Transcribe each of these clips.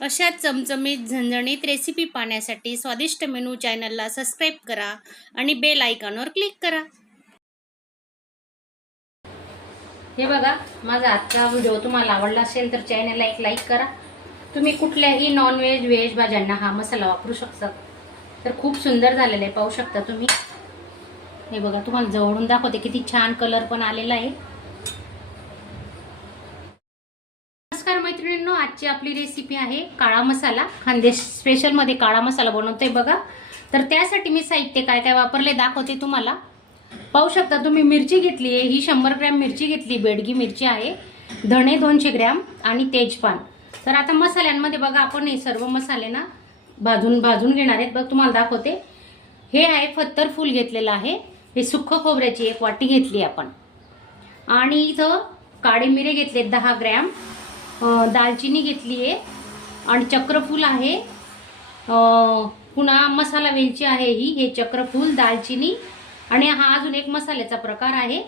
अशा चमचमीत झणझणीत रेसिपी पाहण्यासाठी स्वादिष्ट मेनू चॅनलला सबस्क्राईब करा आणि बेल आयकॉनवर क्लिक करा। हे बघा, माझा आजचा व्हिडिओ तुम्हाला आवडला असेल तर चॅनलला एक लाईक करा। तुम्ही कुठल्याही नॉन व्हेज व्हेज भाज्यांना हा मसाला वापरू शकता। तर खूप सुंदर झालेला आहे, पाहू शकता तुम्ही। हे बघा, तुम्हाला जवळून दाखवते, किती छान कलर पण आलेला आहे। नमस्कार मैत्रिणींनो, आजची आपली रेसिपी आहे काळा मसाला। खानदेश स्पेशल मध्ये काळा मसाला बनवते बघा। तर त्यासाठी मी साहित्य काय काय वापरले दाखवते तुम्हाला। पाहू शकता तुम्ही, मिरची घेतली आहे, ही 100 ग्रॅम मिरची घेतली, बेडगी मिरची आहे, धणे 200 ग्रॅम आणि तेजपान। तर आता मसाल्यांमध्ये बघा, आपण हे सर्व मसाले ना भाजून घेणार आहेत। बघ तुम्हाला दाखवते। हे आहे फत्तर फूल घेतलेलं आहे, हे सुक्क खोबऱ्याची 1 वाटी घेतली आपण, आणि इथं काळे मिरे घेतले 10 ग्रॅम, दालचिनी घेतली आहे, आणि चक्रफूल आहे, पुन्हा मसाला वेलची आहे, हे चक्रफूल, दालचिनी, आणि हा अजून एक मसाल्याचा प्रकार आहे,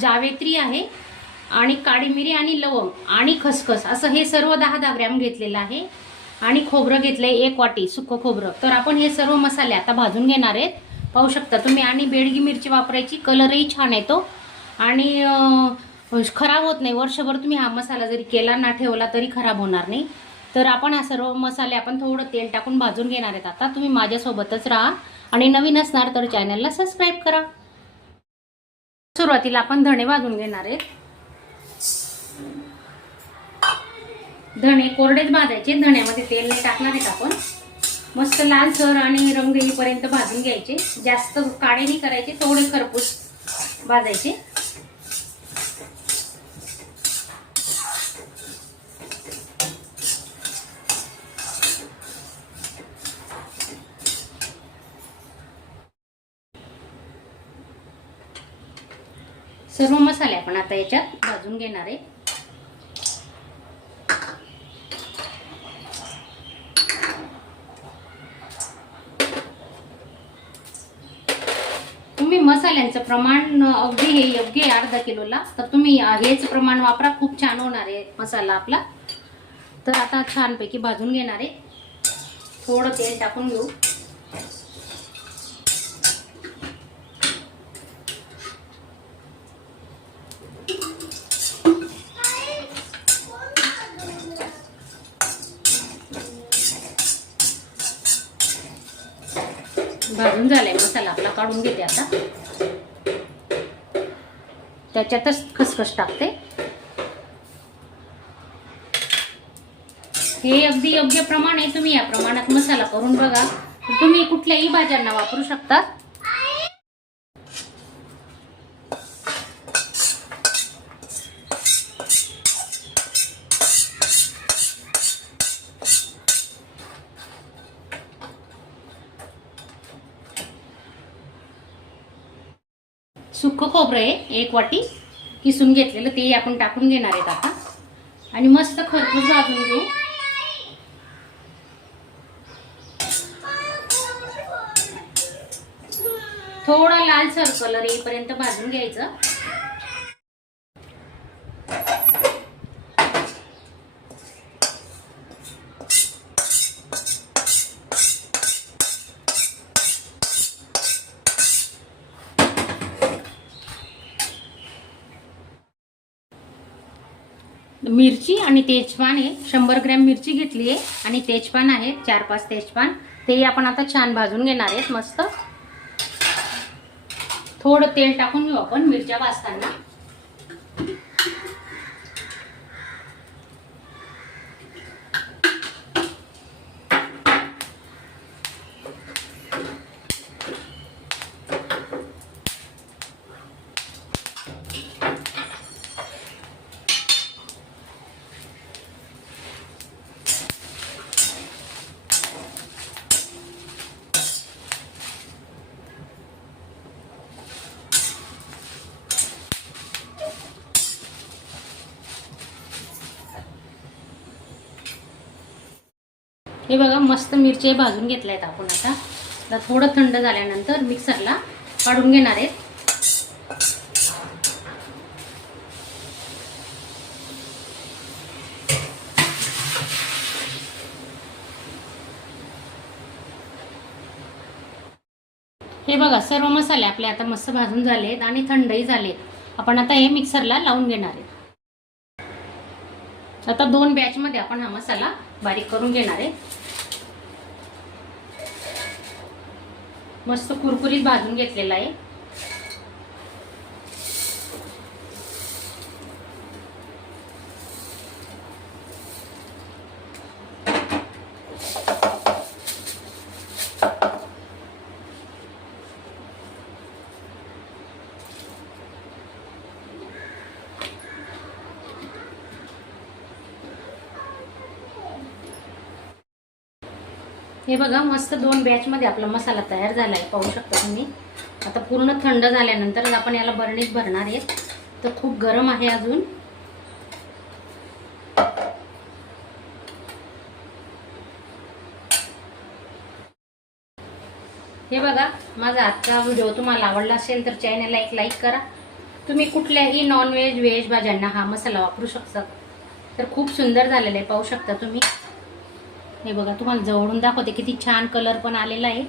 जावेत्री आहे, आणि काळी मिरी आणि लवंग आणि खसखस, असं हे सर्व 10-10 ग्रॅम घेतलेलं आहे। आणि खोबरं घेतलंय 1 वाटी, सुक्क खोबरं। तर आपण हे सर्व मसाले आता भाजून घेणार आहेत, पाहू शकता तुम्ही। आणि बेडगी मिरची वापरायची, कलरही छान येतो आणि खराब होत नाही। वर्षभर तुम्ही हा मसाला जरी केला ना ठेवला तरी खराब होणार नाही। तर आपण हा सर्व मसाले आपण थोडं तेल टाकून भाजून घेणार आहेत। आता तुम्ही माझ्यासोबतच राहा, आणि नवीन असणार तर चॅनलला सबस्क्राईब करा। सुरुवातीला आपण धणे भाजून घेणार आहेत। धणे कोरडेच भाजायचे, धण्यामध्ये तेल नाही टाकणार आहेत आपण। मस्त लालसर आणि रंग येईपर्यंत भाजून घ्यायचे, जास्त काळे नाही करायचे, थोडे खरपूस भाजायचे। सर्व मसाले आपण आता याच्यात भाजून घेणार आहे। तुम्ही मसाल्यांचं प्रमाण अगदी हे योग्य आहे, अर्धा किलोला, तर तुम्ही हेच प्रमाण वापरा, खूप छान होणार आहे मसाला आपला। तर आता छानपैकी भाजून घेणार आहे, थोडं तेल टाकून घेऊ। भाजून झालाय मसाला आपला, काढून घेते आता। त्याच्यातच खसखस टाकते। हे अगदी योग्य प्रमाण आहे, तुम्ही या प्रमाणात मसाला करून बघा। तुम्ही कुठल्याही भाज्यांना वापरू शकता। सुक्क खोबरं आहे 1 वाटी किसून घेतलेलं, ते आपण टाकून घेणार आहेत आता, आणि मस्त खरपूस भाजून घेऊ। थोडा लालसर कलर येईपर्यंत भाजून घ्यायचं। मिरची आणि तेजपान आहे, 100 ग्रॅम मिरची घेतली आहे, आणि तेजपान आहे 4-5 तेजपान, ते आपण आता छान भाजून घेणार आहेत मस्त। थोडं तेल टाकून घेऊ आपण मिरच्या भाजताना। हे बघा, मस्त मिरची भाजून घेतल्यात आपण आता थोडं थंड झाल्यानंतर मिक्सरला काढून घेणार आहेत। हे बघा सर्व मसाले आपले आता मस्त भाजून झालेत आणि थंडही झालेत. आपण आता हे मिक्सरला लावून घेणार आहे. आता 2 बॅचमध्ये आपण हा मसाला बारीक करून घेणार आहे. मस्त कुरकुरीत भाजून घेतलेला आहे. हे बघा मस्त 2 बॅचमध्ये आपला मसाला तयार झाला आहे, पाहू शकता तुम्ही. आता पूर्ण थंड झाल्यानंतर आपण याला बरणीत भरणार आहे. तर खूप गरम आहे अजून. हे बघा माझा आजचा व्हिडिओ तुम्हाला आवडला असेल तर चॅनलला एक लाईक करा. तुम्ही कुठल्याही नॉनव्हेज व्हेज भाज्यांना हा मसाला वापरू शकता. तर खूप सुंदर झालेला आहे, पाहू शकता तुम्ही. हे बघा तुम्हाला जवळून दाखवते, किती छान कलर पण आलेला आहे.